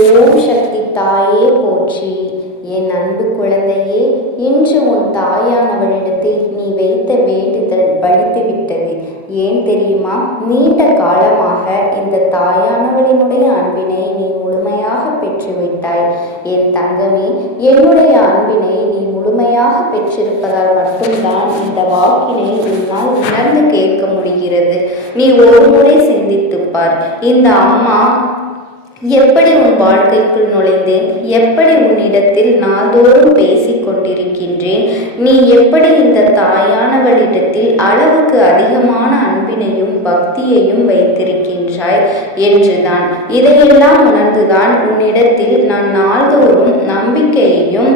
ஓம் சக்தி தாயே போற்றி. என் அன்பு குழந்தையே, இன்று உன் தாயானவளிடத்தில் நீ வைத்த வேண்டுதல் பலித்துவிட்டது. ஏன் தெரியுமா? நீண்ட காலமாக இந்த தாயானவளினுடைய அன்பினை நீ முழுமையாக பெற்றுவிட்டாய். என் தங்கமே, என்னுடைய அன்பினை நீ முழுமையாக பெற்றிருப்பதால் மட்டும்தான் இந்த வாக்கினை உன்னால் உணர்ந்து கேட்க முடிகிறது. நீ ஒரு முறை சிந்தித்துப்பார். இந்த அம்மா எப்படி உன் வாழ்க்கைக்குள் நுழைந்தேன், எப்படி உன்னிடத்தில் நாள்தோறும் பேசிக் கொண்டிருக்கின்றேன், நீ எப்படி இந்த தாயானவளிடத்தில் அளவுக்கு அதிகமான அன்பினையும் பக்தியையும் வைத்திருக்கின்றாய் என்றுதான். இதையெல்லாம் உணர்ந்துதான் உன்னிடத்தில் நான் நாள்தோறும் நம்பிக்கையையும்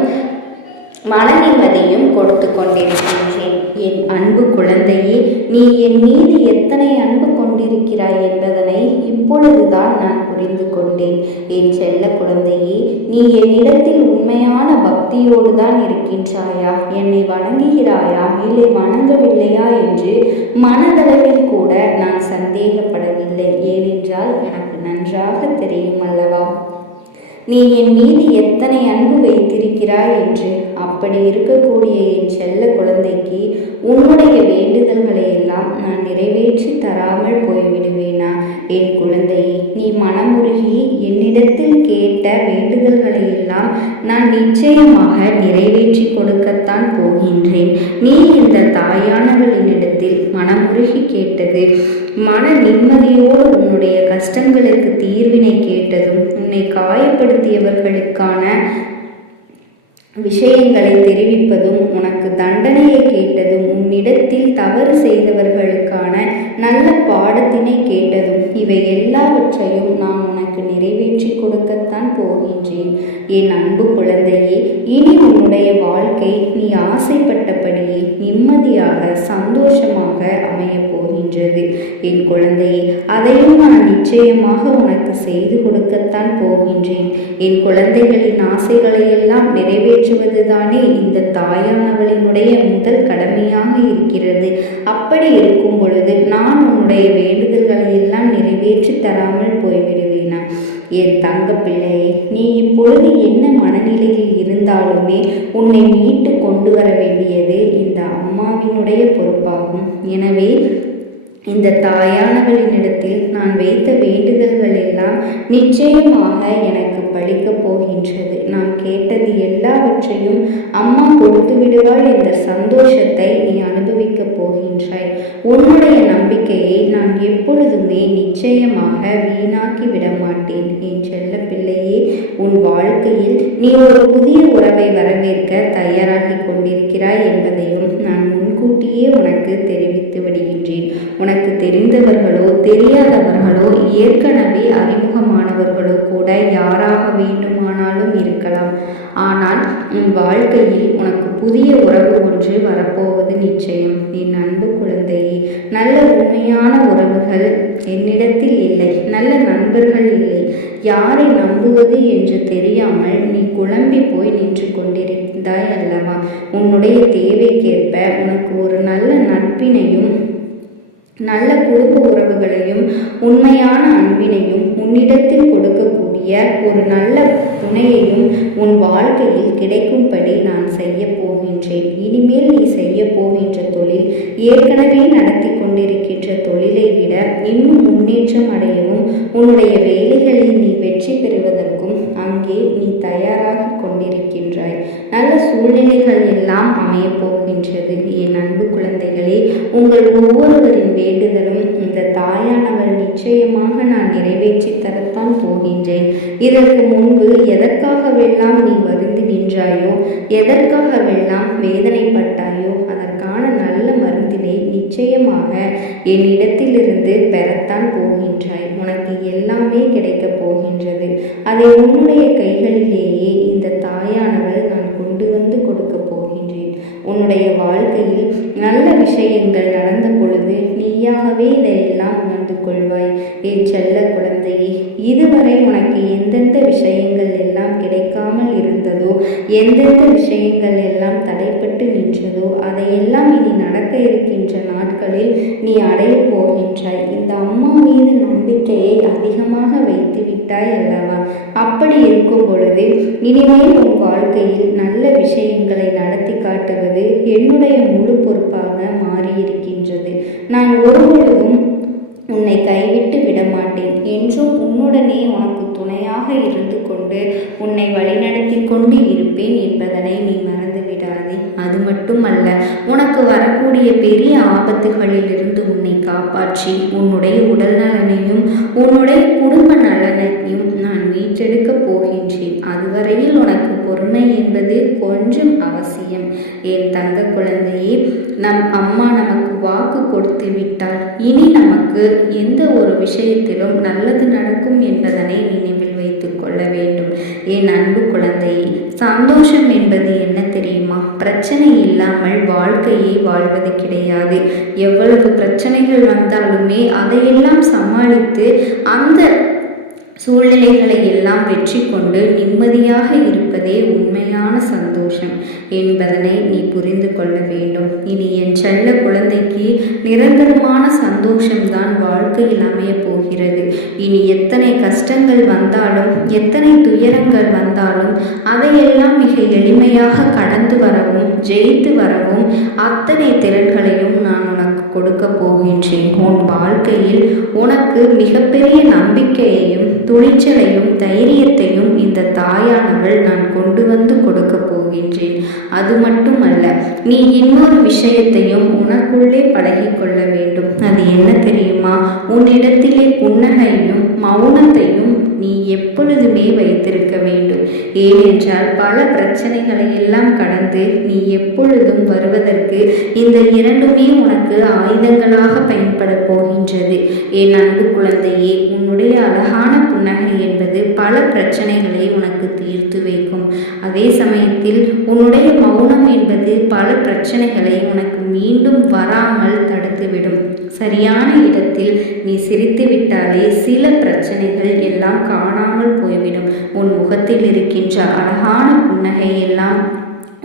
மன நிம்மதியும் கொடுத்து கொண்டிருக்கின்றேன். என் அன்பு குழந்தையே, நீ என் மீது எத்தனை அன்பு கொண்டிருக்கிறாய் என்பதனை இப்பொழுதுதான் நான் புரிந்து கொண்டேன். என் செல்ல குழந்தையே, நீ என்னிடத்தில் உண்மையான பக்தியோடு தான் இருக்கின்றாயா, என்னை வணங்குகிறாயா இல்லை வணங்கவில்லையா என்று மனதளவில் கூட நான் சந்தேகப்படவில்லை. ஏனென்றால் எனக்கு நன்றாக தெரியும் அல்லவா நீ என் மீது எத்தனை அன்பு வைத்திருக்கிறாய் என்று. அப்படி இருக்கக்கூடிய என் செல்ல குழந்தைக்கு உன்னுடைய வேண்டுதல்களை எல்லாம் நான் நிறைவேற்றி தராமல் போய்விடுவேனா? என் குழந்தையே, நீ மனமுருகி என்னிடத்தில் கேட்ட வேண்டுதல்களை எல்லாம் நான் நிச்சயமாக நிறைவேற்றி கொடுக்கத்தான் போகின்றேன். நீ இந்த தாயானவளினிடத்தில் மனமுருகி கேட்டது, மன நிம்மதியோடு உன்னுடைய கஷ்டங்களுக்கு தீர்வினை கேட்டதும், உன்னை காயப்படுத்தியவர்களுக்கான விஷயங்களை தெரிவிப்பதும், உனக்கு தண்டனையை கேட்டதும், உன்னிடத்தில் தவறு செய்தவர்களுக்கான நல்ல பாடத்தினை கேட்டதும், இவை எல்லாவற்றையும் நான் உனக்கு நிறைவேற்றி கொடுக்கத்தான் போகின்றேன். என் அன்பு குழந்தையே, இனி உன்னுடைய வாழ்க்கை நீ ஆசைப்பட்டபடியே நிம்மதியாக சந்தோஷமாக அமையப் போகின்றது. என் குழந்தையே, அதையும் நான் நிச்சயமாக உனக்கு செய்து கொடுக்கத்தான் போகின்றேன். என் குழந்தைகளின் ஆசைகளை எல்லாம் நிறைவேற்றுவதுதானே இந்த தாயானவளினுடைய முதல் கடமையாக இருக்கிறது. அப்படி இருக்கும் பொழுது நான் உன்னுடைய வேண்டுதல்களை எல்லாம் நிறைவேற்றி தராமல் போய்விடுவேனா? என் தங்க பிள்ளையே, நீ இப்பொழுது என்ன மனநிலையில் இருந்தாலுமே உன்னை மீட்டு கொண்டு வர வேண்டியது இந்த அம்மாவினுடைய பொறுப்பாகும். எனவே இந்த தாயானவளினிடத்தில் நான் வைத்த வேண்டுதல்கள் எல்லாம் நிச்சயமாக எனக்கு பலிக்கப் போகின்றது. நான் கேட்டது எல்லாவற்றையும் அம்மா கொடுத்து விடுவாள் என்ற சந்தோஷத்தை நீ அனுபவிக்கப் போகின்றாய். உன்னுடைய நம்பிக்கையை நான் எப்பொழுதுமே நிச்சயமாக வீணாக்கி விட மாட்டேன். என் செல்ல பிள்ளையே, உன் வாழ்க்கையில் நீ ஒரு புதிய உறவை வரவேற்க தயாராகி கொண்டிருக்கிறாய் என்பதையும் நான் முன்கூட்டியே உனக்கு தெரிவித்து விடுகின்றேன். உனக்கு தெரிந்தவர்களோ தெரியாதவர்களோ ஏற்கனவே அறிமுகமானவர்களோ கூட யாராக வேண்டுமானாலும் இருக்கலாம். ஆனால் உன் வாழ்க்கையில் உனக்கு புதிய உறவு ஒன்று வரப்போவது நிச்சயம். என் அன்பு குழந்தையே, நல்ல உண்மையான உறவுகள் என்னிடத்தில் இல்லை, நல்ல நண்பர்கள் இல்லை. யாரை நம்புவது என்று தெரியாமல் நீ குழம்பி போய் நின்று கொண்டிருந்தாய் அல்லவா? உன்னுடைய தேவைக்கேற்ப உனக்கு ஒரு நல்ல நட்பினையும் நல்ல குடும்ப உறவுகளையும் உண்மையான அன்பினையும் உன்னிடத்தில் கொடுக்கக்கூடிய ஒரு நல்ல துணையையும் உன் வாழ்க்கையில் கிடைக்கும்படி நான் செய்ய போகின்றேன். இனிமேல் நீ செய்ய போகின்ற தொழில் ஏற்கனவே நடத்தி கொண்டிருக்கின்ற தொழிலை விட இன்னும் முன்னேற்றம் அடையவும், உன்னுடைய வேலைகளில் நீ வெற்றி பெறுவதற்கும் அங்கே நீ தயாராக கொண்டிருக்கின்றாய். நல்ல சூழ்நிலைகள் எல்லாம் அமையப் போகின்றது. என் அன்பு குழந்தைகளே, உங்கள் ஒவ்வொருவரின் வேண்டுதலும் இந்த தாயானவள் நிச்சயமாக நான் நிறைவேற்றி தரத்தான் போகின்றேன். இதற்கு முன்பு எதற்காகவெல்லாம் நீ வருந்தி நின்றாயோ, எதற்காகவெல்லாம் வேதனைப்பட்டாயோ, அதற்கான நல்ல மருந்தினை நிச்சயமாக என்னிடத்திலிருந்து பெறத்தான் போகின்றாய். உனக்கு எல்லாமே கிடைக்கப் போகின்றது. அதை உன்னுடைய கைகளிலேயே இந்த தாயானவள் நான் கொண்டு வந்து கொடுக்க போகின்றேன். உன்னுடைய வாழ்க்கையில் நல்ல விஷயங்கள் நடந்த பொழுது நீயாகவே இதையெல்லாம் உணர்ந்து கொள்வாய். என் செல்ல குழந்தையே, இதுவரை உனக்கு எந்தெந்த விஷயங்கள் எல்லாம் கிடைக்காமல் இருந்ததோ, எந்தெந்த விஷயங்கள் எல்லாம் தடைப்பட்டு நின்றதோ, அதையெல்லாம் இனி நடக்க இருக்கின்ற நாட்களில் நீ அடைய போகின்றாய். இந்த அம்மா மீது நம்பிக்கையை அதிகமாக வைத்து விட்டாய் அல்லவா? அப்படி இருக்கும் பொழுது இனிமேல் உன் வாழ்க்கையில் நல்ல விஷயங்களை நடத்தி காட்டுவது என்னுடைய முழு பொறுப்பாக மாறியிருக்கின்றது. நான் ஒருபொழுதும் உன்னை கைவிட்டு விடமாட்டேன் என்றும் உன்னுடனே உனக்கு துணையாக இருந்து கொண்டு உன்னை வழிநடத்தி கொண்டு இருப்பேன் என்பதனை நீ மறந்து விடாதே. அது மட்டுமல்ல, உனக்கு வரக்கூடிய பெரிய ஆபத்துகளிலிருந்து உன்னை காப்பாற்றி உன்னுடைய உடல் நலனையும் உன்னுடைய குடும்ப நலனையும் நான் மீட்டெடுக்கப் போகின்றேன். அதுவரையில் உனக்கு பொறுமை என்பது கொஞ்சம் அவசியம். என் தங்க குழந்தையே, நம் அம்மா நமக்கு வாக்கு கொடுத்து விட்டால் இனி நமக்கு எந்த ஒரு விஷயத்திலும் நல்லது நடக்கும் என்பதனை நினைவில் வைத்துக் கொள்ள வேண்டும். என் அன்பு குழந்தையே, சந்தோஷம் என்பது என்ன தெரியுமா? பிரச்சனை இல்லாமல் வாழ்க்கையை வாழ்வது கிடையாது. எவ்வளவு பிரச்சனைகள் வந்தாலுமே அதையெல்லாம் சமாளித்து அந்த சூழ்நிலைகளை எல்லாம் வெற்றி கொண்டு நிம்மதியாக இருப்பதே உண்மையான சந்தோஷம் என்பதனை நீ புரிந்து கொள்ள வேண்டும். இனி என் செல்ல குழந்தைக்கு நிரந்தரமான சந்தோஷம்தான் வாழ்க்கையில் அமையப் போகிறது. இனி எத்தனை கஷ்டங்கள் வந்தாலும் எத்தனை துயரங்கள் வந்தாலும் அதையெல்லாம் மிக எளிமையாக கடந்து வரவும் ஜெயித்து வரவும் அத்தனை திறன்களையும் நான் உனக்கு கொடுக்க போகின்றேன். உன் வாழ்க்கையில் உனக்கு மிகப்பெரிய நம்பிக்கையையும் துணிச்சலையும் தைரியத்தையும் இந்த தாயானவள் நான் கொண்டு வந்து கொடுக்க போகின்றேன். அது மட்டுமல்ல, நீ இன்னொரு விஷயத்தையும் உனக்குள்ளே பழகி கொள்ள வேண்டும். அது என்ன தெரியுமா? உன்னிடத்திலே புன்னகையும் மௌனத்தையும் நீ எப்பொழுதுமே வைத்திருக்க வேண்டும். ஏனென்றால் பல பிரச்சனைகளை எல்லாம் கடந்து நீ எப்பொழுதும் வருவதற்கு இந்த இரண்டுமே உனக்கு ஆயுதங்களாக பயன்பட போகின்றது. என் அன்பு குழந்தையே, உன்னுடைய அழகான புன்னகை என்பது பல பிரச்சனைகளை உனக்கு தீர்த்து வைக்கும். அதே சமயத்தில் உன்னுடைய மௌனம் என்பது பல பிரச்சனைகளை உனக்கு மீண்டும் வராமல் தடுத்துவிடும். சரியான இடத்தில் நீ சிரித்து விட்டாலே சில பிரச்சனைகள் எல்லாம் காணாமல் போய்விடும். உன் முகத்தில் இருக்கின்ற அழகான புன்னகை எல்லாம்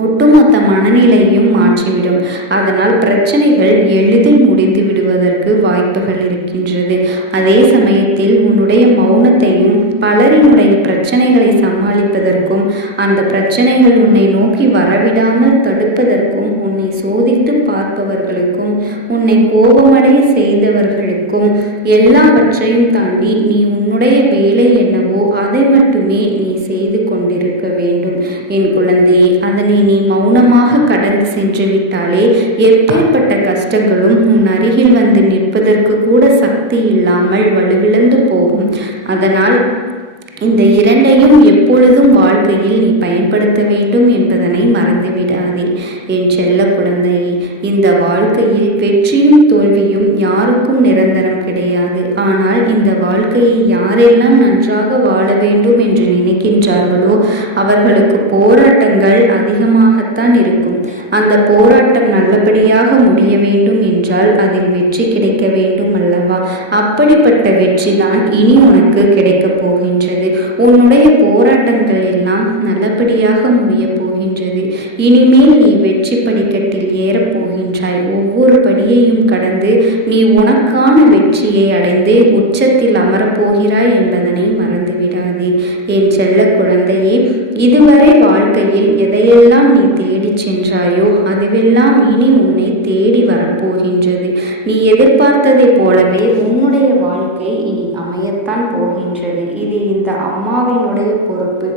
ஒட்டுமொத்த மனநிலையும் மாற்றிவிடும். அதனால் பிரச்சனைகள் எளிதில் முடிந்து விடுவதற்கு வாய்ப்புகள் இருக்கின்றது. அதே சமயத்தில் உன்னுடைய மௌனத்தையும் பலரினுடைய பிரச்சனைகளை சமாளிப்பதற்கும் அந்த பிரச்சனைகள் உன்னை நோக்கி வரவிடாமல் தடுப்பதற்கும் உன்னை சோதித்து பார்ப்பவர்களுக்கும் உன்னை கோபமடைய செய்தவர்களுக்கும் எல்லாவற்றையும் தாண்டி நீ உன்னுடைய வேலை என்னவோ அதை மட்டுமே நீ செய்து கொண்டிருக்க வேண்டும். என் குழந்தையே, அதனை நீ மௌனமாக கடந்து சென்று விட்டாலே எப்பேற்பட்ட கஷ்டங்களும் உன் அருகில் வந்து நிற்பதற்கு கூட சக்தி இல்லாமல் வலுவிழந்து போகும். அதனால் இந்த இரண்டையும் எப்பொழுதும் வாழ்க்கையில் நீ பயன்படுத்த வேண்டும் என்பதனை மறந்துவிடாதே. என் செல்ல குழந்தையே, இந்த வாழ்க்கையில் வெற்றியும் தோல்வியும் யாருக்கும் நிரந்தரம் கிடையாது. ஆனால் இந்த வாழ்க்கையை யாரெல்லாம் நன்றாக வாழ வேண்டும் என்று நினைக்கின்றார்களோ அவர்களுக்கு போராட்டங்கள் அதிகமாகத்தான் இருக்கும். அந்த போராட்டம் நல்லபடியாக முடிய வேண்டும் என்றால் அதில் வெற்றி கிடைக்க வேண்டும் அல்லவா? அப்படிப்பட்ட வெற்றி தான் இனி உனக்கு கிடைக்கப் போகின்றது. உன்னுடைய போராட்டங்கள் எல்லாம் நல்லபடியாக முடிய போகின்றது. இனிமேல் நீ வெற்றி படிக்கட்டில் ஏறப் போகின்றாய். ஒவ்வொரு படியையும் கடந்து நீ உனக்கான வெற்றியை அடைந்து உச்சத்தில் அமரப்போகிறாய் என்பதனை மறந்துவிடாதே. என் செல்ல குழந்தையே, இதுவரை வாழ்க்கையில் எதையெல்லாம் நீ தேடி சென்றாயோ அதுவெல்லாம் இனி உன்னை தேடி வரப்போகின்றது. நீ எதிர்பார்த்ததை போலவே உன்னுடைய வாழ்க்கை இனி அமையத்தான் போகின்றது. இது இந்த அம்மாவினுடைய பொறுப்பு.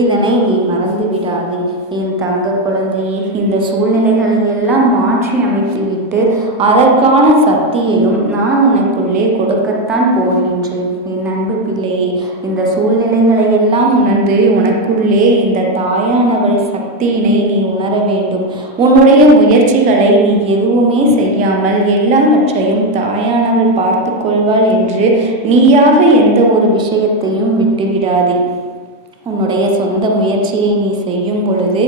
இதனை நீ மறந்து விடாதே. என் தங்க குழந்தையே, இந்த சூழ்நிலைகளை எல்லாம் மாற்றி அமைத்துவிட்டு அதற்கான சக்தியையும் நான் உனக்குள்ளே கொடுக்கத்தான் போகின்றேன். என் அன்பு பிள்ளையே, இந்த சூழ்நிலைகளை எல்லாம் உணர்ந்து உனக்குள்ளே இந்த தாயானவள் சக்தியினை நீ உணர வேண்டும். உன்னுடைய முயற்சிகளை நீ எதுவுமே செய்யாமல் எல்லாவற்றையும் தாயானவள் பார்த்து கொள்வாள் என்று நீயாக எந்த ஒரு விஷயத்தையும் விட்டுவிடாதே. உன்னுடைய சொந்த முயற்சியை நீ செய்யும் பொழுது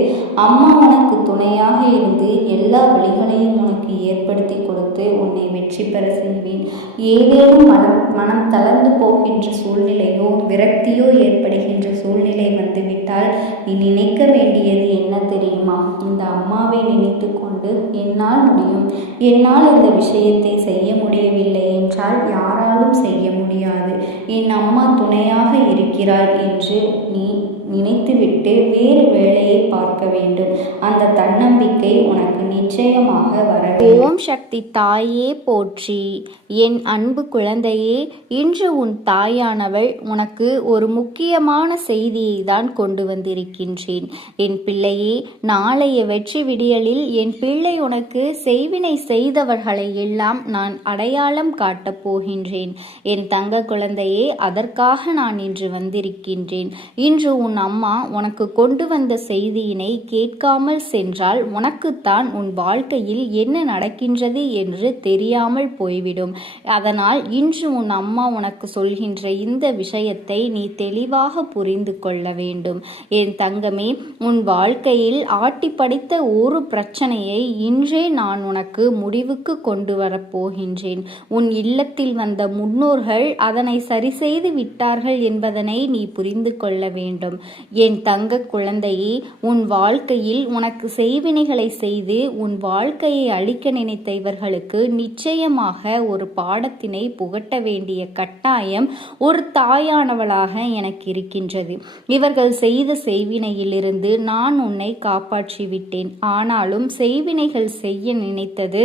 அம்மா உனக்கு துணையாக இருந்து எல்லா வழிகளையும் உனக்கு ஏற்படுத்தி கொடுத்து உன்னை வெற்றி பெற செய்வேன். ஏதேனும் மனம் தளர்ந்து போகின்ற சூழ்நிலையோ விரக்தியோ ஏற்படுகின்ற சூழ்நிலை வந்துவிட்டால் நீ நினைக்க வேண்டியது என்ன தெரியுமா? இந்த அம்மாவை நினைத்து கொண்டு என்னால் முடியும், என்னால் இந்த விஷயத்தை செய்ய முடியவில்லை என்றால் யாராலும் செய்ய முடியாது, என் அம்மா துணையாக இருக்கிறாள் என்று நீ பார்க்க வேண்டும். அந்த தன்னம்பிக்கை உனக்கு நிச்சயமாக வர வேண்டும். ஓம் சக்தி தாயே போற்றி. என் அன்பு குழந்தையே, இன்று உன் தாயானவள் உனக்கு ஒரு முக்கியமான செய்தியை தான் கொண்டு வந்திருக்கின்றேன். என் பிள்ளையே, நாளைய வெற்றி விடியலில் என் பிள்ளை உனக்கு செய்வினை செய்தவர்களை எல்லாம் நான் அடையாளம் காட்டப் போகின்றேன். என் தங்க குழந்தையே, அதற்காக நான் இன்று வந்திருக்கின்றேன். இன்று உன் அம்மா உனக்கு கொண்டு வந்த செய்தியினை கேட்காமல் சென்றால் உனக்குத்தான் உன் வாழ்க்கையில் என்ன நடக்கின்றது என்று தெரியாமல் போய்விடும். அதனால் இன்று உன் அம்மா உனக்கு சொல்கின்ற இந்த விஷயத்தை நீ தெளிவாக புரிந்து கொள்ள வேண்டும். என் தங்கமே, உன் வாழ்க்கையில் ஆட்டி படித்த ஒரு பிரச்சனையை இன்றே நான் உனக்கு முடிவுக்கு கொண்டு வரப்போகின்றேன். உன் இல்லத்தில் வந்த முன்னோர்கள் அதனை சரி செய்து விட்டார்கள் என்பதனை நீ புரிந்து கொள்ள வேண்டும். என் தங்க குழந்தையே, உன் வாழ்க்கையில் உனக்கு செய்வினைகளை செய்து உன் வாழ்க்கையை அழிக்க நினைத்த இவர்களுக்கு நிச்சயமாக ஒரு பாடத்தினை புகட்ட வேண்டிய கட்டாயம் ஒரு தாயானவளாக எனக்கு இருக்கின்றது. இவர்கள் செய்த செய்வினையிலிருந்து நான் உன்னை காப்பாற்றி விட்டேன். ஆனாலும் செய்வினைகள் செய்ய நினைத்தது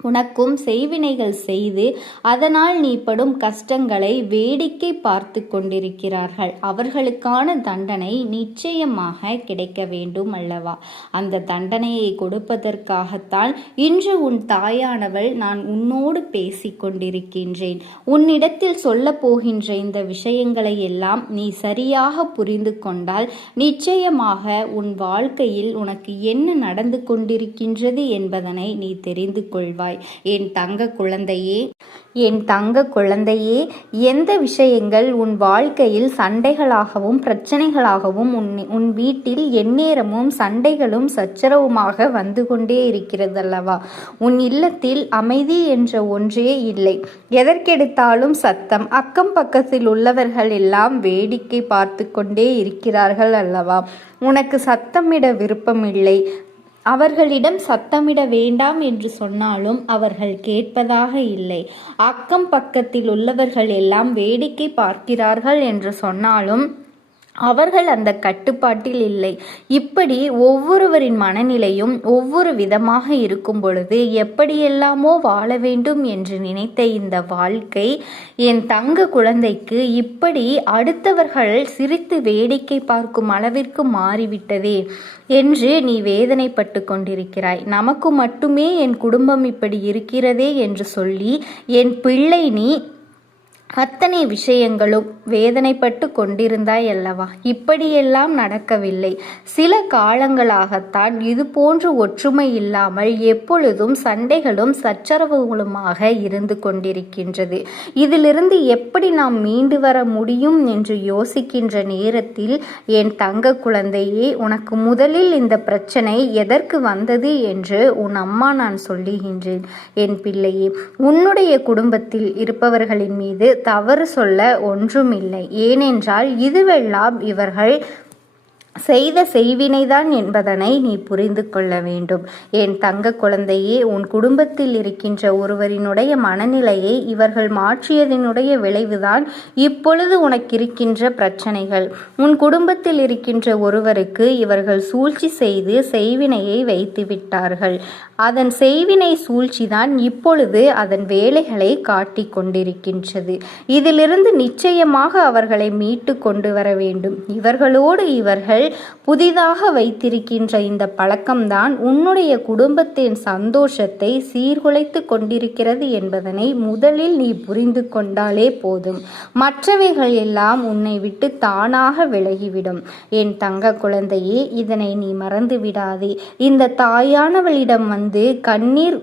உனக்கும் செய்வினைகள் செய்து அதனால் நீ படும் கஷ்டங்களை வேடிக்கை பார்த்து கொண்டிருக்கிறார்கள். அவர்களுக்கான தண்டனை நிச்சயமாக கிடைக்க வேண்டும் அல்லவா? அந்த தண்டனையை கொடுப்பதற்காகத்தான் இன்று உன் தாயானவள் நான் உன்னோடு பேசிக் கொண்டிருக்கின்றேன். உன்னிடத்தில் சொல்ல போகின்ற இந்த விஷயங்களை எல்லாம் நீ சரியாக புரிந்து கொண்டால் நிச்சயமாக உன் வாழ்க்கையில் உனக்கு என்ன நடந்து கொண்டிருக்கின்றது என்பதனை நீ தெரிந்து கொள்வாய். என் தங்க குழந்தையே, எந்த விஷயங்கள் உன் வாழ்க்கையில் சண்டைகளாகவும் பிரச்சனைகளாகவும் உன் வீட்டில் எந்நேரமும் சண்டைகளும் சச்சரவுமாக வந்து கொண்டே இருக்கிறது அல்லவா? உன் இல்லத்தில் அமைதி என்ற ஒன்றே இல்லை. எதற்கெடுத்தாலும் சத்தம். அக்கம் பக்கத்தில் உள்ளவர்கள் எல்லாம் வேடிக்கை பார்த்து கொண்டே இருக்கிறார்கள் அல்லவா? உனக்கு சத்தமிட விருப்பமில்லை. அவர்களிடம் சத்தமிட வேண்டாம் என்று சொன்னாலும் அவர்கள் கேட்பதாக இல்லை. அக்கம் பக்கத்தில் உள்ளவர்கள் எல்லாம் வேடிக்கை பார்க்கிறார்கள் என்று சொன்னாலும் அவர்கள் அந்த கட்டுப்பாட்டில் இல்லை. இப்படி ஒவ்வொருவரின் மனநிலையும் ஒவ்வொரு விதமாக இருக்கும் பொழுது எப்படியெல்லாமோ வாழ வேண்டும் என்று நினைத்த இந்த வாழ்க்கை என் தங்க குழந்தைக்கு இப்படி அடுத்தவர்கள் சிரித்து வேடிக்கை பார்க்கும் அளவிற்கு மாறிவிட்டதே என்று நீ வேதனைப்பட்டு கொண்டிருக்கிறாய். நமக்கு மட்டுமே என் குடும்பம் இப்படி இருக்கிறதே என்று சொல்லி என் பிள்ளை நீ அத்தனை விஷயங்களும் வேதனைப்பட்டு கொண்டிருந்தாய் அல்லவா? இப்படியெல்லாம் நடக்கவில்லை. சில காலங்களாகத்தான் இது போன்று ஒற்றுமை இல்லாமல் எப்பொழுதும் சண்டைகளும் சச்சரவுகளுமாக இருந்து கொண்டிருக்கின்றது. இதிலிருந்து எப்படி நாம் மீண்டு வர முடியும் என்று யோசிக்கின்ற நேரத்தில் என் தங்க குழந்தையே, உனக்கு முதலில் இந்த பிரச்சனை எதற்கு வந்தது என்று உன் அம்மா நான் சொல்லுகின்றேன். என் பிள்ளையே, உன்னுடைய குடும்பத்தில் இருப்பவர்களின் மீது தவறு சொல்ல ஒன்றுமில்லை. ஏனென்றால் இதுவெல்லாம் இவர்கள் செய்த செய்வினைதான் என்பதனை நீ புரிந்து கொள்ள வேண்டும். என் தங்க குழந்தையே, உன் குடும்பத்தில் இருக்கின்ற ஒருவரினுடைய மனநிலையை இவர்கள் மாற்றியதனுடைய விளைவுதான் இப்பொழுது உனக்கு இருக்கின்ற பிரச்சனைகள். உன் குடும்பத்தில் இருக்கின்ற ஒருவருக்கு இவர்கள் சூழ்ச்சி செய்து செய்வினையை வைத்து விட்டார்கள். அதன் செய்வினை சூழ்ச்சிதான் இப்பொழுது அதன் வேலைகளை காட்டி கொண்டிருக்கின்றது. இதிலிருந்து நிச்சயமாக அவர்களை மீட்டு கொண்டு வர வேண்டும். இவர்களோடு இவர்கள் புதிதாக வைத்திருக்கின்ற இந்த பழக்கம்தான் உன்னுடைய குடும்பத்தின் சந்தோஷத்தை சீர்குலைத்து கொண்டிருக்கிறது என்பதனை முதலில் நீ புரிந்து கொண்டாலே போதும். மற்றவைகள் எல்லாம் உன்னை விட்டு தானாக விலகிவிடும். என் தங்க குழந்தையே, இதனை நீ மறந்து விடாதே. இந்த தாயானவளிடம் கண்ணீர்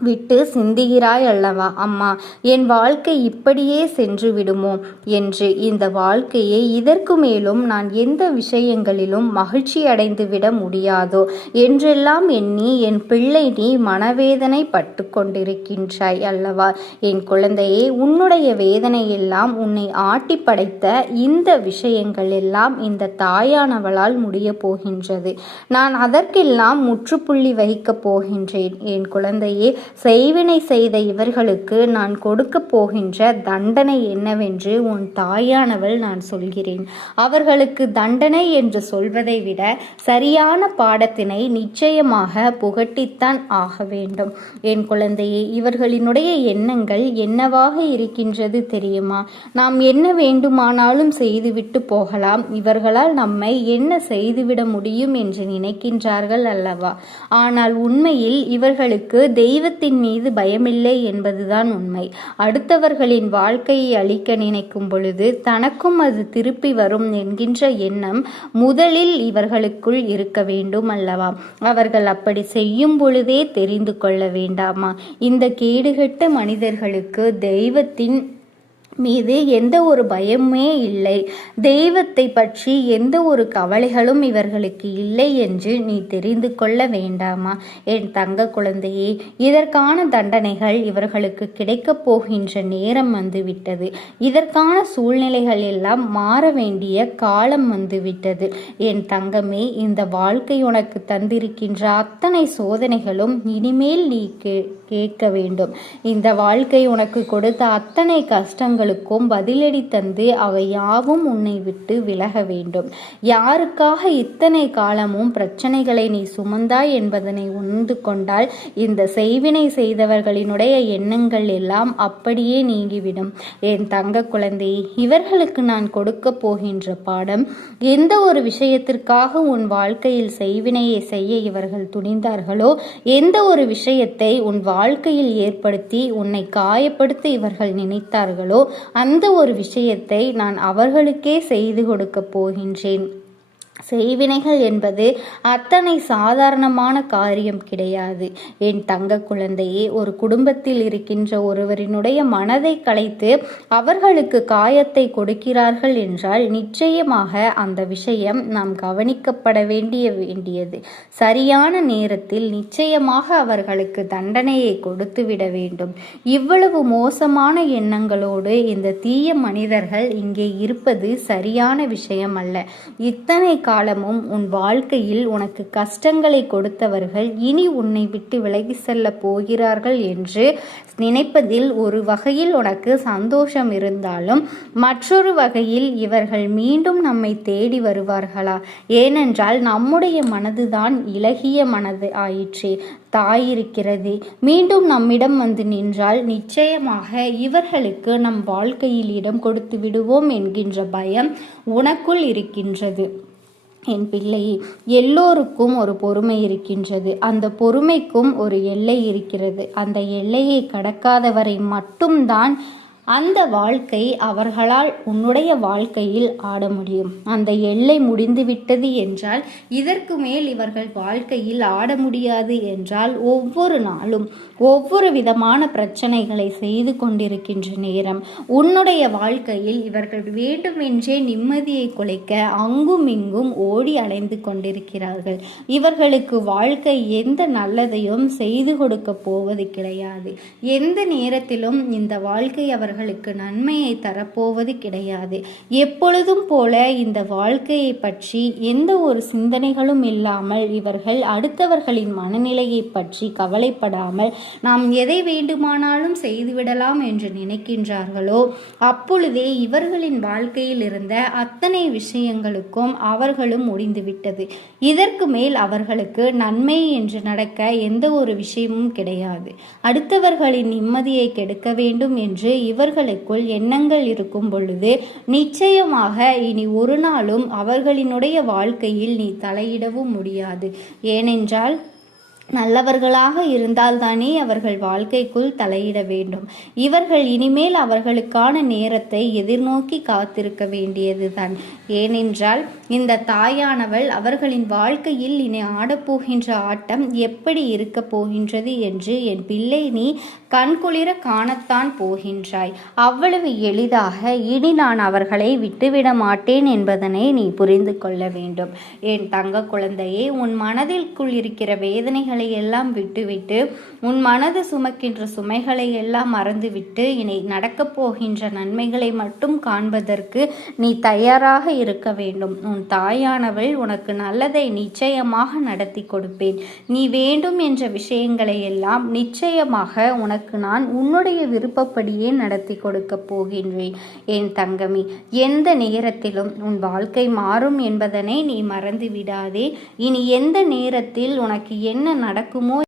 விட்டு சிந்துகிறாய் அல்லவா? அம்மா, என் வாழ்க்கை இப்படியே சென்று விடுமோ என்று. இந்த வாழ்க்கையை இதற்கு மேலும் நான் எந்த விஷயங்களிலும் மகிழ்ச்சி அடைந்து விட முடியாதோ என்றெல்லாம் எண்ணி என் பிள்ளை நீ மனவேதனை பட்டு கொண்டிருக்கின்றாய் அல்லவா? என் குழந்தையே, உன்னுடைய வேதனையெல்லாம் உன்னை ஆட்டி படைத்த இந்த விஷயங்கள் எல்லாம் இந்த தாயானவளால் முடிய போகின்றது. நான் அதற்கெல்லாம் முற்றுப்புள்ளி வைக்கப் போகின்றேன். என் குழந்தையே, செய்வினை செய்த இவர்களுக்கு நான் கொடுக்க போகின்ற தண்டனை என்னவென்று உன் தாயானவள் நான் சொல்கிறேன். அவர்களுக்கு தண்டனை என்று சொல்வதை விட சரியான பாடத்தினை நிச்சயமாக புகட்டித்தான் ஆக வேண்டும். என் குழந்தையே, இவர்களினுடைய எண்ணங்கள் என்னவாக இருக்கின்றது தெரியுமா? நாம் என்ன வேண்டுமானாலும் செய்துவிட்டு போகலாம், இவர்களால் நம்மை என்ன செய்துவிட முடியும் என்று நினைக்கின்றார்கள் அல்லவா? ஆனால் உண்மையில் இவர்களுக்கு தெய்வத்தின் மீது பயமில்லை என்பதுதான் உண்மை. அடுத்தவர்களின் வாழ்க்கையை அழிக்க நினைக்கும் பொழுது தனக்கும் அது திருப்பி வரும் என்கின்ற எண்ணம் முதலில் இவர்களுக்குள் இருக்க வேண்டும் அல்லவா? அவர்கள் அப்படி செய்யும் பொழுதே தெரிந்து கொள்ள வேண்டாமா? இந்த கேடுகெட்ட மனிதர்களுக்கு தெய்வத்தின் மீது எந்த ஒரு பயமே இல்லை, தெய்வத்தை பற்றி எந்த ஒரு கவலைகளும் இவர்களுக்கு இல்லை என்று நீ தெரிந்து கொள்ள வேண்டாமா? என் தங்க குழந்தையே, இதற்கான தண்டனைகள் இவர்களுக்கு கிடைக்கப் போகின்ற நேரம் வந்துவிட்டது. இதற்கான சூழ்நிலைகள் எல்லாம் மாற வேண்டிய காலம் வந்துவிட்டது. என் தங்கமே, இந்த வாழ்க்கை உனக்கு தந்திருக்கின்ற அத்தனை சோதனைகளும் இனிமேல் நீ கேட்க வேண்டும். இந்த வாழ்க்கை உனக்கு கொடுத்த அத்தனை கஷ்டங்களுக்கும் பதிலடி தந்து அவை யாவும் உன்னை விட்டு விலக வேண்டும். யாருக்காக இத்தனை காலமும் பிரச்சனைகளை நீ சுமந்தாய் என்பதனை உணர்ந்து கொண்டால் இந்த செய்வினை செய்தவர்களினுடைய எண்ணங்கள் எல்லாம் அப்படியே நீங்கிவிடும். என் தங்க குழந்தையை, இவர்களுக்கு நான் கொடுக்க போகின்ற பாடம், எந்த ஒரு விஷயத்திற்காக உன் வாழ்க்கையில் செய்வினையை செய்ய இவர்கள் துணிந்தார்களோ, எந்த ஒரு விஷயத்தை உன் வாழ்க்கையில் ஏற்படுத்தி உன்னை காயப்படுத்த இவர்கள் நினைத்தார்களோ, அந்த ஒரு விஷயத்தை நான் அவர்களுக்கே செய்து கொடுக்க போகின்றேன். செய்வினைகள் என்பது அத்தனை சாதாரணமான காரியம் கிடையாது. என் தங்க குழந்தையே, ஒரு குடும்பத்தில் இருக்கின்ற ஒருவரினுடைய மனதை கலைத்து அவர்களுக்கு காயத்தை கொடுக்கிறார்கள் என்றால் நிச்சயமாக அந்த விஷயம் நாம் கவனிக்கப்பட வேண்டியது. சரியான நேரத்தில் நிச்சயமாக அவர்களுக்கு தண்டனையை கொடுத்துவிட வேண்டும். இவ்வளவு மோசமான எண்ணங்களோடு இந்த தீய மனிதர்கள் இங்கே இருப்பது சரியான விஷயம் அல்ல. இத்தனை காலமும் உன் வாழ்க்கையில் உனக்கு கஷ்டங்களை கொடுத்தவர்கள் இனி உன்னை விட்டு விலகி செல்ல போகிறார்கள் என்று நினைப்பதில் ஒரு வகையில் உனக்கு சந்தோஷம் இருந்தாலும் மற்றொரு வகையில் இவர்கள் மீண்டும் நம்மை தேடி வருவார்களா? ஏனென்றால் நம்முடைய மனதுதான் இளகிய மனது ஆயிற்றே. தாயிருக்கிறது, மீண்டும் நம்மிடம் வந்து நின்றால் நிச்சயமாக இவர்களுக்கு நம் வாழ்க்கையில் இடம் கொடுத்து விடுவோம் என்கின்ற பயம் உனக்குள் இருக்கின்றது. என் பிள்ளையே, எல்லோருக்கும் ஒரு பொறுமை இருக்கின்றது. அந்த பொறுமைக்கும் ஒரு எல்லை இருக்கிறது. அந்த எல்லையை கடக்காதவரை மட்டும்தான் அந்த வாழ்க்கை அவர்களால் உன்னுடைய வாழ்க்கையில் ஆட முடியும். அந்த எல்லை முடிந்துவிட்டது என்றால், இதற்கு மேல் இவர்கள் வாழ்க்கையில் ஆட முடியாது என்றால், ஒவ்வொரு நாளும் ஒவ்வொரு விதமான பிரச்சனைகளை செய்து கொண்டிருக்கின்ற நேரம் உன்னுடைய வாழ்க்கையில் இவர்கள் வேண்டுமென்றே நிம்மதியை குலைக்க அங்கும் இங்கும் ஓடி அலைந்து கொண்டிருக்கிறார்கள். இவர்களுக்கு வாழ்க்கை எந்த நல்லதையும் செய்து கொடுக்க போவது கிடையாது. எந்த நேரத்திலும் இந்த வாழ்க்கை அவர்களுக்கு நன்மையை தரப்போவது கிடையாது. எப்பொழுதும் போல இந்த வாழ்க்கையை பற்றி எந்த ஒரு சிந்தனைகளும் இல்லாமல் இவர்கள் அடுத்தவர்களின் மனநிலையை பற்றி கவலைப்படாமல் நாம் எதை வேண்டுமானாலும் செய்துவிடலாம் என்று நினைக்கின்றார்களோ, அப்பொழுதே இவர்களின் வாழ்க்கையில் இருந்த அத்தனை விஷயங்களுக்கும் அவர்களும் முடிந்துவிட்டது. இதற்கு மேல் அவர்களுக்கு நன்மை என்று நடக்க எந்த ஒரு விஷயமும் கிடையாது. அடுத்தவர்களின் நிம்மதியை கெடுக்க வேண்டும் என்று இவர்களுக்குள் எண்ணங்கள் இருக்கும் பொழுது நிச்சயமாக இனி ஒரு நாளும் அவர்களினுடைய வாழ்க்கையில் நீ தலையிடவும் முடியாது. ஏனென்றால் நல்லவர்களாக இருந்தால்தானே அவர்கள் வாழ்க்கைக்குள் தலையிட வேண்டும். இவர்கள் இனிமேல் அவர்களுக்கான நேரத்தை எதிர்நோக்கி காத்திருக்க வேண்டியதுதான். ஏனென்றால் இந்த தாயானவள் அவர்களின் வாழ்க்கையில் இனி ஆடப்போகின்ற ஆட்டம் எப்படி இருக்க போகின்றது என்று என் பிள்ளை நீ கண்குளிர காணத்தான் போகின்றாய். அவ்வளவு எளிதாக இனி நான் அவர்களை விட்டுவிட மாட்டேன் என்பதனை நீ புரிந்து கொள்ள வேண்டும். என் தங்க குழந்தையே, உன் மனதிற்குள் இருக்கிற வேதனைகள் பிரச்சனைகளை எல்லாம் விட்டுவிட்டு உன் மனது சுமக்கின்ற சுமைகளை எல்லாம் மறந்துவிட்டு இனி நடக்கப் போகின்ற நன்மைகளை மட்டும் காண்பதற்கு நீ தயாராக இருக்க வேண்டும். உன் தாயானவள் உனக்கு நல்லதை நிச்சயமாக நடத்தி கொடுப்பேன். நீ வேண்டும் என்ற விஷயங்களை எல்லாம் நிச்சயமாக உனக்கு நான் உன்னுடைய விருப்பப்படியே நடத்தி கொடுக்க போகின்றேன். என் தங்கமி, எந்த நேரத்திலும் உன் வாழ்க்கை மாறும் என்பதனை நீ மறந்து விடாதே. இனி எந்த நேரத்தில் உனக்கு என்ன நடக்குமோ